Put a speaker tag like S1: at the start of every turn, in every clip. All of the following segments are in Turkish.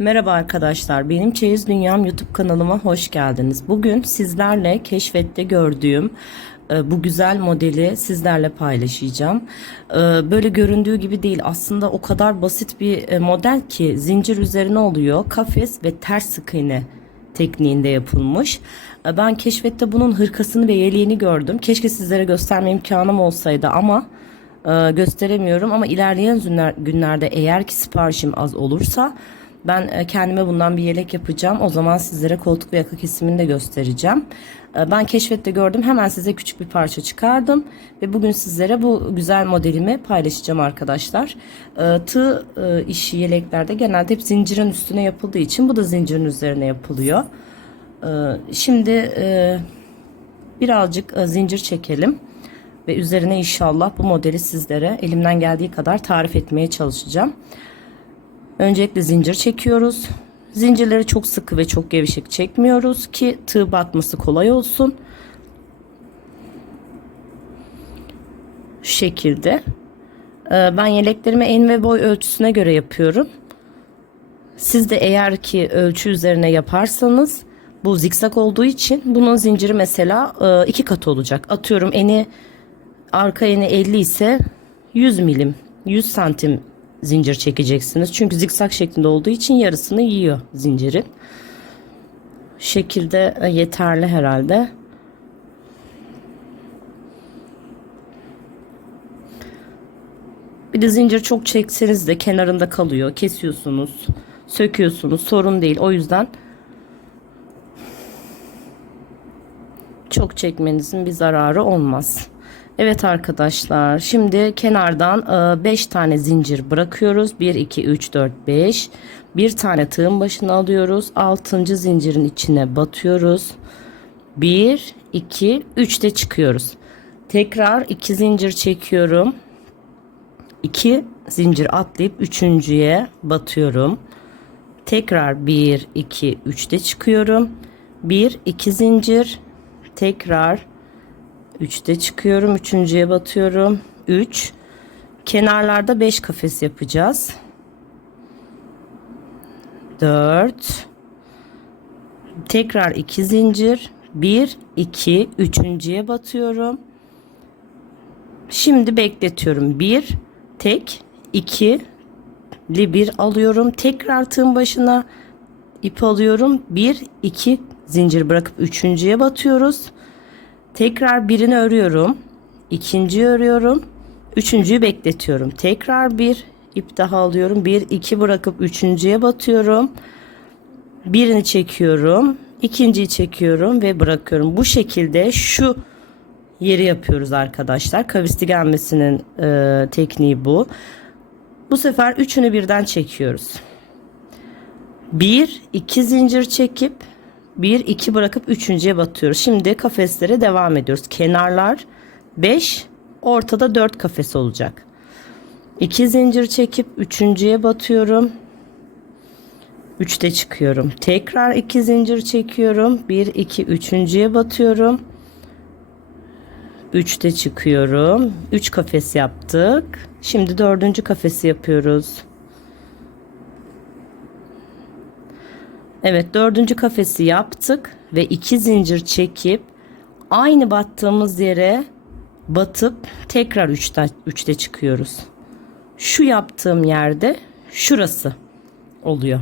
S1: Merhaba arkadaşlar, benim Çeyiz Dünyam YouTube kanalıma hoş geldiniz. Bugün sizlerle keşfette gördüğüm e, bu güzel modeli sizlerle paylaşacağım. E, Böyle göründüğü gibi değil, aslında o kadar basit bir e, model ki zincir üzerine oluyor. Kafes ve ters sık iğne tekniğinde yapılmış. Ben keşfette bunun hırkasını ve yeleğini gördüm. Keşke sizlere gösterme imkanım olsaydı ama gösteremiyorum ama ilerleyen günler, günlerde eğer ki siparişim az olursa ben e, kendime bundan bir yelek yapacağım. O zaman sizlere koltuk ve yaka kesimini de göstereceğim. E, Ben keşfette gördüm. Hemen size küçük bir parça çıkardım ve bugün sizlere bu güzel modelimi paylaşacağım arkadaşlar. E, Tığ işi yeleklerde genelde hep zincirin üstüne yapıldığı için bu da zincirin üzerine yapılıyor. Şimdi birazcık zincir çekelim ve üzerine inşallah bu modeli sizlere elimden geldiği kadar tarif etmeye çalışacağım. Öncelikle zincir çekiyoruz. Zincirleri çok sıkı ve çok gevşek çekmiyoruz ki tığ batması kolay olsun. Şu şekilde. Ee, Ben yeleklerimi en ve boy ölçüsüne göre yapıyorum. Siz de eğer ki ölçü üzerine yaparsanız bu zikzak olduğu için bunun zinciri mesela e, iki kat olacak. Atıyorum eni arka eni 50 ise 100 milim 100 santim zincir çekeceksiniz. Çünkü zikzak şeklinde olduğu için yarısını yiyor zincirin. Şekilde e, yeterli herhalde. Bir de zincir çok çekseniz de kenarında kalıyor. Kesiyorsunuz, söküyorsunuz. Sorun değil. O yüzden çok çekmenizin bir zararı olmaz. Evet arkadaşlar şimdi kenardan 5 tane zincir bırakıyoruz. 1 2 3 4 5 bir tane tığın başına alıyoruz. 6. zincirin içine batıyoruz. 1 2 3 de çıkıyoruz. Tekrar 2 zincir çekiyorum. 2 zincir atlayıp üçüncüye batıyorum. Tekrar 1 2 3 de çıkıyorum. 1 2 zincir. Tekrar 3'te çıkıyorum. Üçüncüye batıyorum. 3. Kenarlarda 5 kafes yapacağız. 4. Tekrar 2 zincir. 1, 2, üçüncüye batıyorum. Şimdi bekletiyorum. 1, tek, 2, li bir alıyorum. Tekrar tığın başına ip alıyorum. 1, 2 zincir bırakıp üçüncüye batıyoruz. Tekrar birini örüyorum. ikinciyi örüyorum. Üçüncüyü bekletiyorum. Tekrar bir ip daha alıyorum. Bir iki bırakıp üçüncüye batıyorum. Birini çekiyorum. ikinciyi çekiyorum ve bırakıyorum. Bu şekilde şu yeri yapıyoruz arkadaşlar. Kavisli gelmesinin e, tekniği bu. Bu sefer üçünü birden çekiyoruz. Bir, iki zincir çekip 1 2 bırakıp üçüncüye batıyoruz. Şimdi kafeslere devam ediyoruz. Kenarlar 5, ortada 4 kafes olacak. 2 zincir çekip üçüncüye batıyorum. 3'te çıkıyorum. Tekrar 2 zincir çekiyorum. 1 2 üçüncüye batıyorum. 3'te çıkıyorum. 3 kafes yaptık. Şimdi dördüncü kafesi yapıyoruz. Evet dördüncü kafesi yaptık ve iki zincir çekip aynı battığımız yere batıp tekrar üçte, üçte çıkıyoruz. Şu yaptığım yerde şurası oluyor.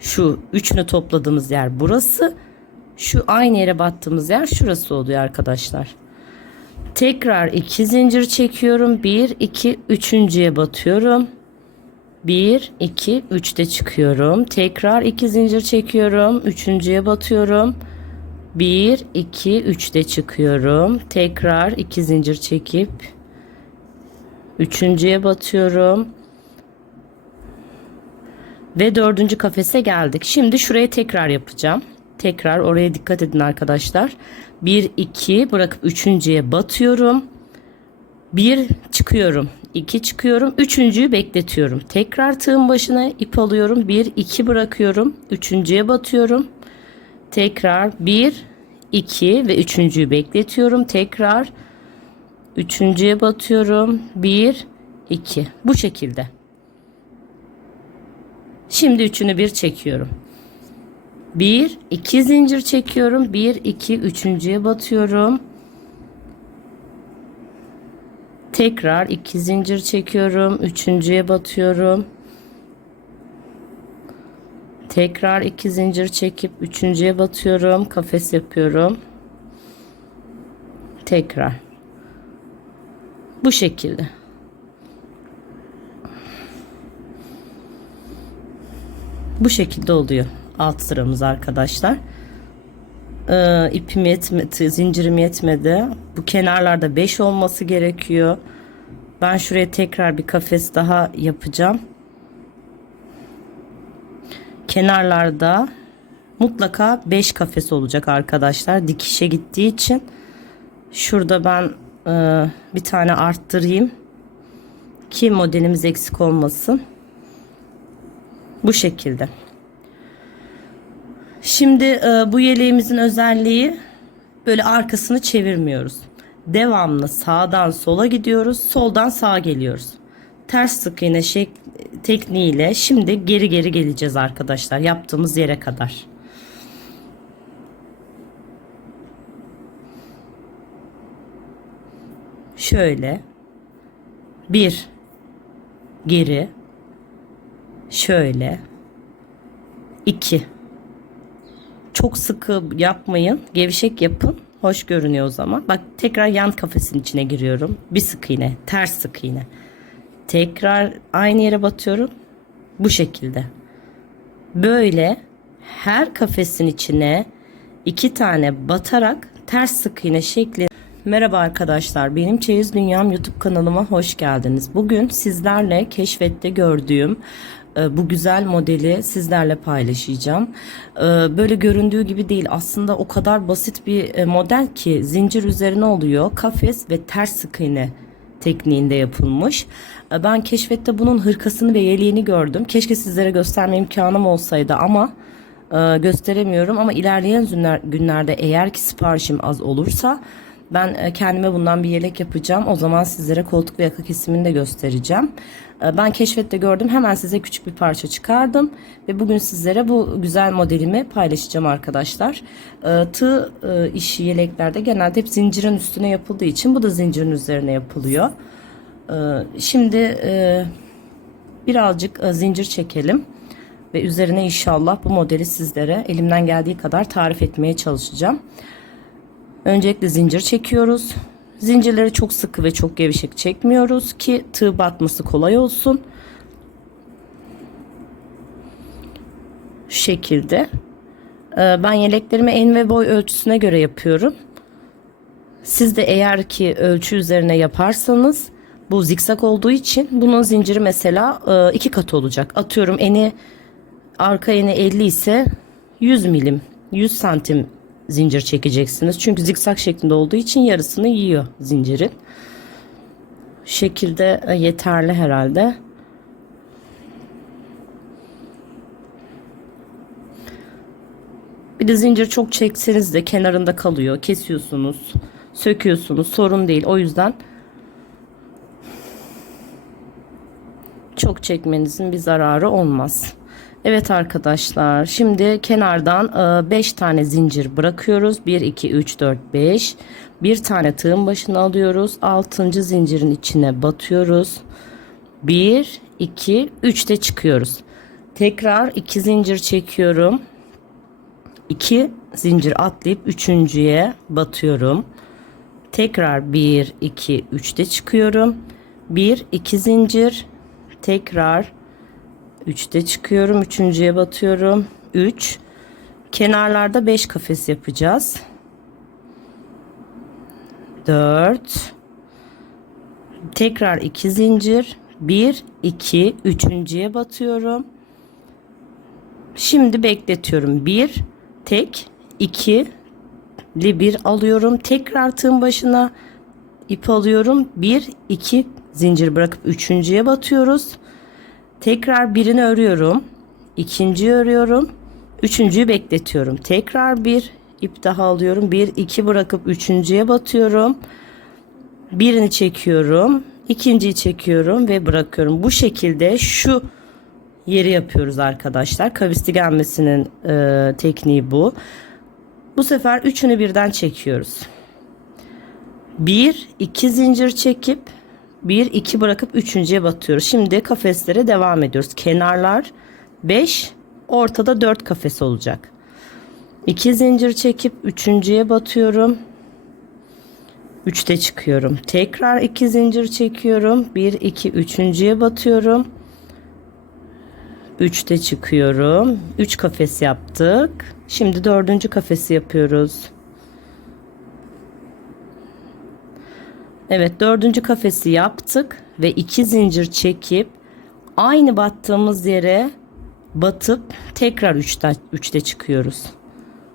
S1: Şu üçünü topladığımız yer burası. Şu aynı yere battığımız yer şurası oluyor arkadaşlar. Tekrar iki zincir çekiyorum. Bir, iki, üçüncüye batıyorum. 1 2 3'te çıkıyorum. Tekrar 2 zincir çekiyorum. Üçüncüye batıyorum. 1 2 3'te çıkıyorum. Tekrar 2 zincir çekip üçüncüye batıyorum. Ve dördüncü kafese geldik. Şimdi şuraya tekrar yapacağım. Tekrar oraya dikkat edin arkadaşlar. 1 2 bırakıp üçüncüye batıyorum. 1 çıkıyorum. 2 çıkıyorum. Üçüncüyü bekletiyorum. Tekrar tığın başına ip alıyorum. 1 2 bırakıyorum. Üçüncüye batıyorum. Tekrar 1 2 ve üçüncüyü bekletiyorum. Tekrar üçüncüye batıyorum. 1 2 bu şekilde. Şimdi üçünü bir çekiyorum. Bir, iki zincir çekiyorum. Bir, iki, üçüncüye batıyorum. Tekrar iki zincir çekiyorum. Üçüncüye batıyorum. Tekrar iki zincir çekip üçüncüye batıyorum. Kafes yapıyorum. Tekrar. Bu şekilde. Bu şekilde oluyor alt sıramız arkadaşlar. Ee, ipim yetmedi, zincirim yetmedi. Bu kenarlarda 5 olması gerekiyor. Ben şuraya tekrar bir kafes daha yapacağım. Kenarlarda mutlaka 5 kafes olacak arkadaşlar. Dikişe gittiği için şurada ben e, bir tane arttırayım ki modelimiz eksik olmasın. Bu şekilde. Şimdi e, bu yeleğimizin özelliği böyle arkasını çevirmiyoruz. Devamlı sağdan sola gidiyoruz, soldan sağa geliyoruz. Ters sık iğne şek tekniğiyle şimdi geri geri geleceğiz arkadaşlar yaptığımız yere kadar. Şöyle bir geri şöyle iki çok sıkı yapmayın. Gevşek yapın. Hoş görünüyor o zaman. Bak tekrar yan kafesin içine giriyorum. Bir sık iğne. Ters sık iğne. Tekrar aynı yere batıyorum. Bu şekilde. Böyle her kafesin içine iki tane batarak ters sık iğne şekli Merhaba arkadaşlar, benim Çeyiz Dünyam YouTube kanalıma hoş geldiniz. Bugün sizlerle keşfette gördüğüm e, bu güzel modeli sizlerle paylaşacağım. E, böyle göründüğü gibi değil, aslında o kadar basit bir e, model ki zincir üzerine oluyor, kafes ve ters sık iğne tekniğinde yapılmış. Ben keşfette bunun hırkasını ve yeleğini gördüm. Keşke sizlere gösterme imkanım olsaydı ama gösteremiyorum. Ama ilerleyen günlerde eğer ki siparişim az olursa ben e, kendime bundan bir yelek yapacağım. O zaman sizlere koltuk ve yaka kesimini de göstereceğim. E, ben keşfette gördüm. Hemen size küçük bir parça çıkardım. Ve bugün sizlere bu güzel modelimi paylaşacağım arkadaşlar. E, tığ işi yeleklerde genelde hep zincirin üstüne yapıldığı için bu da zincirin üzerine yapılıyor. Şimdi birazcık zincir çekelim. Ve üzerine inşallah bu modeli sizlere elimden geldiği kadar tarif etmeye çalışacağım. Öncelikle zincir çekiyoruz. Zincirleri çok sıkı ve çok gevşek çekmiyoruz ki tığ batması kolay olsun. Şu şekilde. Ee, ben yeleklerimi en ve boy ölçüsüne göre yapıyorum. Siz de eğer ki ölçü üzerine yaparsanız bu zikzak olduğu için bunun zinciri mesela e, iki kat olacak. Atıyorum eni arka eni 50 ise 100 milim 100 santim zincir çekeceksiniz. Çünkü zikzak şeklinde olduğu için yarısını yiyor zincirin. Şekilde e, yeterli herhalde. Bir de zincir çok çekseniz de kenarında kalıyor. Kesiyorsunuz, söküyorsunuz. Sorun değil. O yüzden çok çekmenizin bir zararı olmaz. Evet arkadaşlar şimdi kenardan 5 e, tane zincir bırakıyoruz. 1 2 3 4 5 bir tane tığın başına alıyoruz. 6. zincirin içine batıyoruz. 1 2 3 de çıkıyoruz. Tekrar 2 zincir çekiyorum. 2 zincir atlayıp üçüncüye batıyorum. Tekrar 1 2 3 de çıkıyorum. 1 2 zincir. Tekrar 3'te çıkıyorum. Üçüncüye batıyorum. 3. Kenarlarda 5 kafes yapacağız. 4. Tekrar 2 zincir. 1, 2, üçüncüye batıyorum. Şimdi bekletiyorum. 1, tek, 2, li bir alıyorum. Tekrar tığın başına ip alıyorum. 1, 2 zincir bırakıp üçüncüye batıyoruz. Tekrar birini örüyorum. ikinciyi örüyorum. Üçüncüyü bekletiyorum. Tekrar bir ip daha alıyorum. Bir iki bırakıp üçüncüye batıyorum. Birini çekiyorum. ikinciyi çekiyorum ve bırakıyorum. Bu şekilde şu yeri yapıyoruz arkadaşlar. Kavisli gelmesinin e, tekniği bu. Bu sefer üçünü birden çekiyoruz. Bir, iki zincir çekip bir, iki bırakıp üçüncüye batıyoruz. Şimdi kafeslere devam ediyoruz. Kenarlar 5, ortada 4 kafes olacak. 2 zincir çekip üçüncüye batıyorum. 3'te çıkıyorum. Tekrar 2 zincir çekiyorum. 1 2 üçüncüye batıyorum. 3'te çıkıyorum. 3 kafes yaptık. Şimdi dördüncü kafesi yapıyoruz. Evet dördüncü kafesi yaptık ve iki zincir çekip aynı battığımız yere batıp tekrar 3'te, 3'te çıkıyoruz.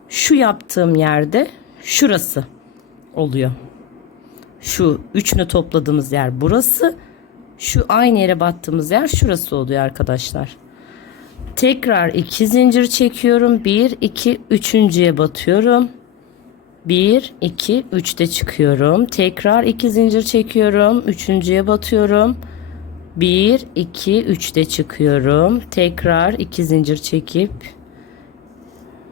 S1: Şu yaptığım yerde şurası oluyor. Şu üçünü topladığımız yer burası. Şu aynı yere battığımız yer şurası oluyor arkadaşlar. Tekrar iki zincir çekiyorum. 1 2 üçüncüye batıyorum. 1 2 3'te çıkıyorum. Tekrar iki zincir çekiyorum. Üçüncüye batıyorum. 1 2 3'te çıkıyorum. Tekrar iki zincir çekip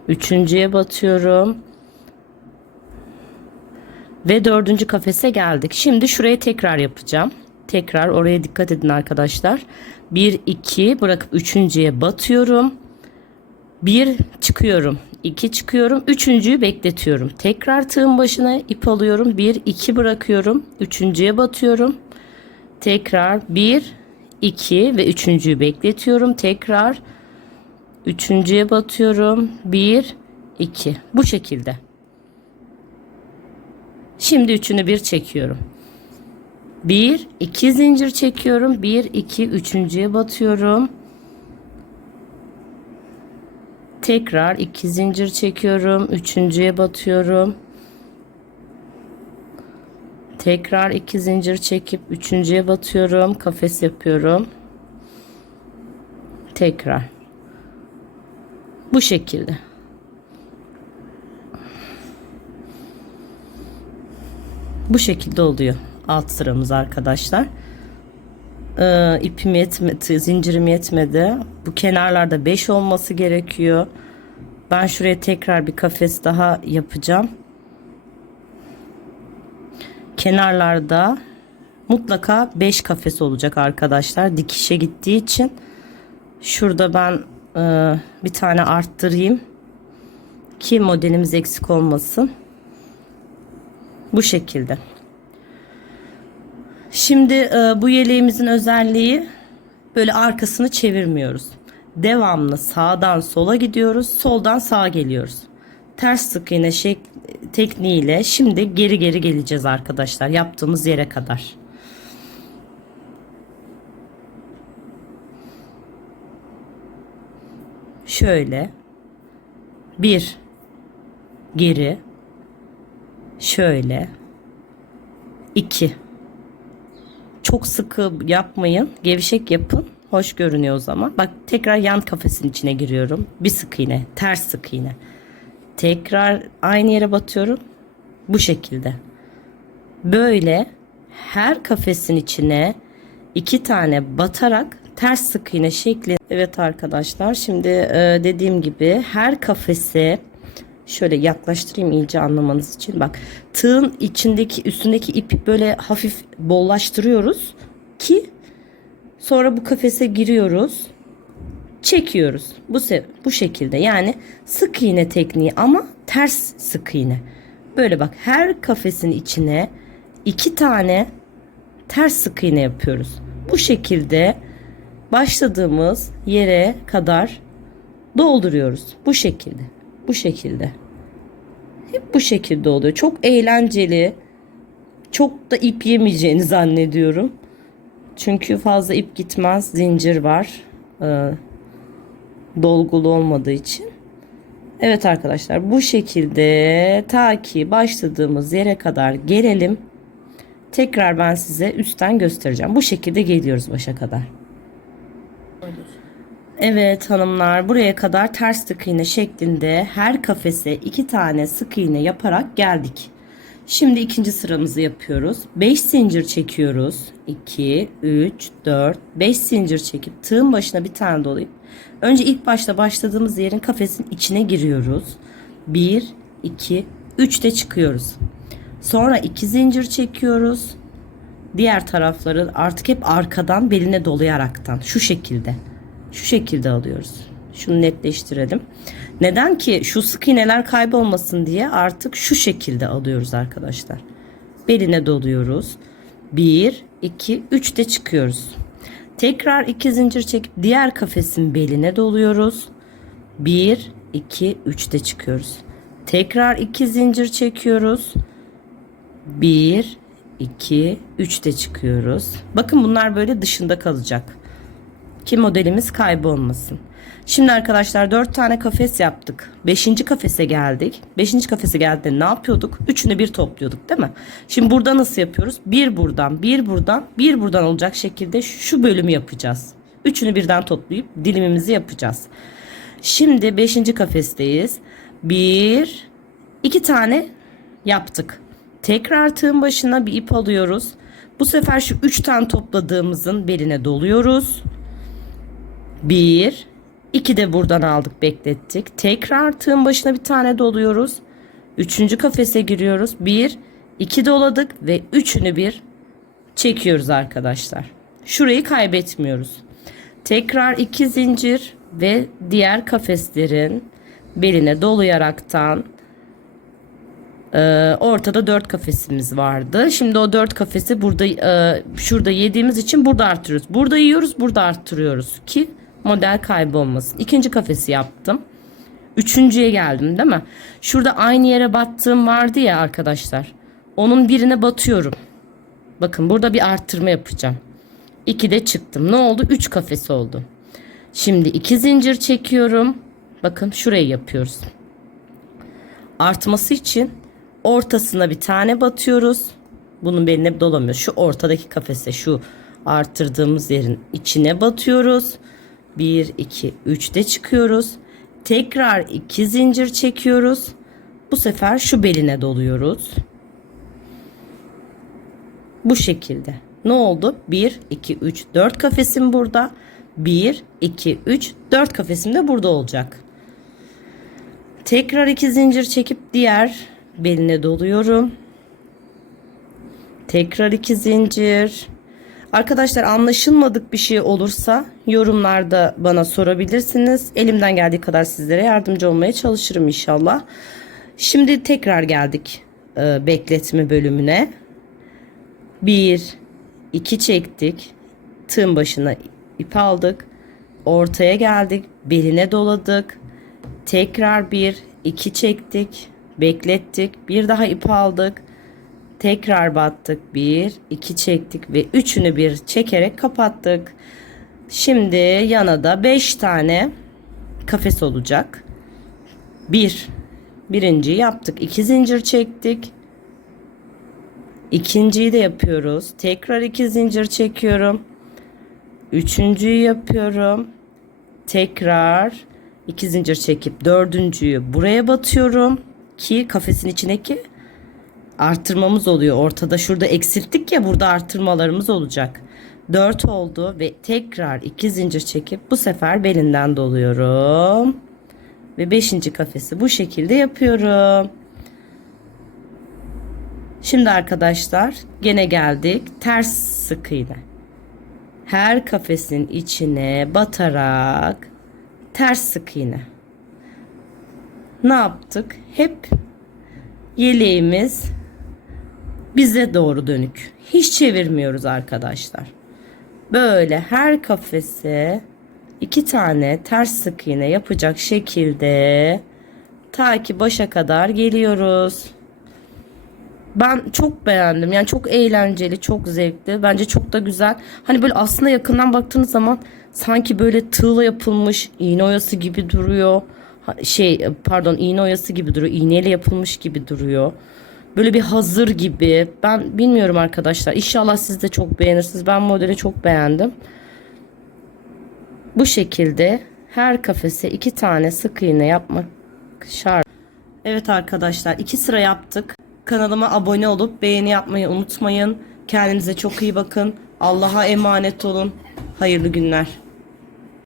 S1: üçüncüye batıyorum. Ve dördüncü kafese geldik. Şimdi şuraya tekrar yapacağım. Tekrar oraya dikkat edin arkadaşlar. 1 2 bırakıp üçüncüye batıyorum. 1 çıkıyorum. 2 çıkıyorum. Üçüncüyü bekletiyorum. Tekrar tığın başına ip alıyorum. 1 2 bırakıyorum. Üçüncüye batıyorum. Tekrar 1 2 ve üçüncüyü bekletiyorum. Tekrar üçüncüye batıyorum. 1 2 bu şekilde. Şimdi üçünü bir çekiyorum. 1 2 zincir çekiyorum. 1 2 üçüncüye batıyorum. Tekrar 2 zincir çekiyorum. Üçüncüye batıyorum. Tekrar 2 zincir çekip üçüncüye batıyorum. Kafes yapıyorum. Tekrar. Bu şekilde. Bu şekilde oluyor alt sıramız arkadaşlar. Ee, ipim yetmedi, zincirim yetmedi. Bu kenarlarda 5 olması gerekiyor. Ben şuraya tekrar bir kafes daha yapacağım. Kenarlarda mutlaka 5 kafes olacak arkadaşlar. Dikişe gittiği için şurada ben e, bir tane arttırayım ki modelimiz eksik olmasın. Bu şekilde. Şimdi e, bu yeleğimizin özelliği böyle arkasını çevirmiyoruz. Devamlı sağdan sola gidiyoruz, soldan sağa geliyoruz. Ters sık iğne şek tekniğiyle şimdi geri geri geleceğiz arkadaşlar yaptığımız yere kadar. Şöyle bir geri şöyle iki çok sıkı yapmayın. Gevşek yapın. Hoş görünüyor o zaman. Bak tekrar yan kafesin içine giriyorum. Bir sık iğne. Ters sık iğne. Tekrar aynı yere batıyorum. Bu şekilde. Böyle her kafesin içine iki tane batarak ters sık iğne şekli. Evet arkadaşlar şimdi e, dediğim gibi her kafese Şöyle yaklaştırayım iyice anlamanız için. Bak tığın içindeki üstündeki ipi böyle hafif bollaştırıyoruz ki sonra bu kafese giriyoruz. Çekiyoruz. Bu bu şekilde yani sık iğne tekniği ama ters sık iğne. Böyle bak her kafesin içine iki tane ters sık iğne yapıyoruz. Bu şekilde başladığımız yere kadar dolduruyoruz. Bu şekilde. Bu şekilde. Hep bu şekilde oluyor. Çok eğlenceli. Çok da ip yemeyeceğini zannediyorum. Çünkü fazla ip gitmez. Zincir var. Ee, dolgulu olmadığı için. Evet arkadaşlar bu şekilde ta ki başladığımız yere kadar gelelim. Tekrar ben size üstten göstereceğim. Bu şekilde geliyoruz başa kadar. Evet hanımlar buraya kadar ters sık iğne şeklinde her kafese iki tane sık iğne yaparak geldik. Şimdi ikinci sıramızı yapıyoruz. 5 zincir çekiyoruz. 2, 3, 4, 5 zincir çekip tığın başına bir tane dolayıp önce ilk başta başladığımız yerin kafesin içine giriyoruz. 1, 2, 3 de çıkıyoruz. Sonra 2 zincir çekiyoruz. Diğer tarafları artık hep arkadan beline dolayaraktan şu şekilde. Şu şekilde alıyoruz. Şunu netleştirelim. Neden ki şu sık iğneler kaybolmasın diye artık şu şekilde alıyoruz arkadaşlar. Beline doluyoruz. 1, 2, 3 de çıkıyoruz. Tekrar 2 zincir çekip diğer kafesin beline doluyoruz. 1, 2, 3 de çıkıyoruz. Tekrar 2 zincir çekiyoruz. 1, 2, 3 de çıkıyoruz. Bakın bunlar böyle dışında kalacak. Ki modelimiz kaybolmasın. Şimdi arkadaşlar 4 tane kafes yaptık. 5. kafese geldik. 5. kafese geldiğinde ne yapıyorduk? Üçünü bir topluyorduk değil mi? Şimdi burada nasıl yapıyoruz? Bir buradan, bir buradan, bir buradan olacak şekilde şu bölümü yapacağız. Üçünü birden toplayıp dilimimizi yapacağız. Şimdi 5. kafesteyiz. Bir, iki tane yaptık. Tekrar tığın başına bir ip alıyoruz. Bu sefer şu üç tane topladığımızın beline doluyoruz. Bir, iki de buradan aldık beklettik. Tekrar tığın başına bir tane doluyoruz. Üçüncü kafese giriyoruz. Bir, iki doladık ve üçünü bir çekiyoruz arkadaşlar. Şurayı kaybetmiyoruz. Tekrar iki zincir ve diğer kafeslerin beline dolayaraktan ee, ortada dört kafesimiz vardı. Şimdi o dört kafesi burada e, şurada yediğimiz için burada artırıyoruz. Burada yiyoruz, burada arttırıyoruz ki model kaybolmasın. İkinci kafesi yaptım. Üçüncüye geldim değil mi? Şurada aynı yere battığım vardı ya arkadaşlar. Onun birine batıyorum. Bakın burada bir arttırma yapacağım. İki de çıktım. Ne oldu? Üç kafesi oldu. Şimdi iki zincir çekiyorum. Bakın şurayı yapıyoruz. Artması için ortasına bir tane batıyoruz. Bunun beline dolamıyor. Şu ortadaki kafese şu artırdığımız yerin içine batıyoruz. 1 2 3 de çıkıyoruz. Tekrar 2 zincir çekiyoruz. Bu sefer şu beline doluyoruz. Bu şekilde. Ne oldu? 1 2 3 4 kafesim burada. 1 2 3 4 kafesim de burada olacak. Tekrar 2 zincir çekip diğer beline doluyorum. Tekrar iki zincir. Arkadaşlar anlaşılmadık bir şey olursa yorumlarda bana sorabilirsiniz. Elimden geldiği kadar sizlere yardımcı olmaya çalışırım inşallah. Şimdi tekrar geldik e, bekletme bölümüne. Bir, iki çektik. Tığın başına ip aldık. Ortaya geldik. Beline doladık. Tekrar bir, iki çektik beklettik. Bir daha ip aldık. Tekrar battık. Bir, iki çektik ve üçünü bir çekerek kapattık. Şimdi yana da beş tane kafes olacak. Bir, birinci yaptık. iki zincir çektik. İkinciyi de yapıyoruz. Tekrar iki zincir çekiyorum. Üçüncüyü yapıyorum. Tekrar iki zincir çekip dördüncüyü buraya batıyorum ki kafesin içindeki artırmamız oluyor. Ortada şurada eksilttik ya burada artırmalarımız olacak. 4 oldu ve tekrar 2 zincir çekip bu sefer belinden doluyorum. Ve 5. kafesi bu şekilde yapıyorum. Şimdi arkadaşlar gene geldik ters sık iğne. Her kafesin içine batarak ters sık iğne ne yaptık? Hep yeleğimiz bize doğru dönük. Hiç çevirmiyoruz arkadaşlar. Böyle her kafese iki tane ters sık iğne yapacak şekilde ta ki başa kadar geliyoruz. Ben çok beğendim. Yani çok eğlenceli, çok zevkli. Bence çok da güzel. Hani böyle aslında yakından baktığınız zaman sanki böyle tığla yapılmış iğne oyası gibi duruyor şey pardon iğne oyası gibi duruyor. İğneyle yapılmış gibi duruyor. Böyle bir hazır gibi. Ben bilmiyorum arkadaşlar. İnşallah siz de çok beğenirsiniz. Ben modeli çok beğendim. Bu şekilde her kafese iki tane sık iğne yapmak şart. Evet arkadaşlar iki sıra yaptık. kanalıma abone olup beğeni yapmayı unutmayın. Kendinize çok iyi bakın. Allah'a emanet olun. Hayırlı günler.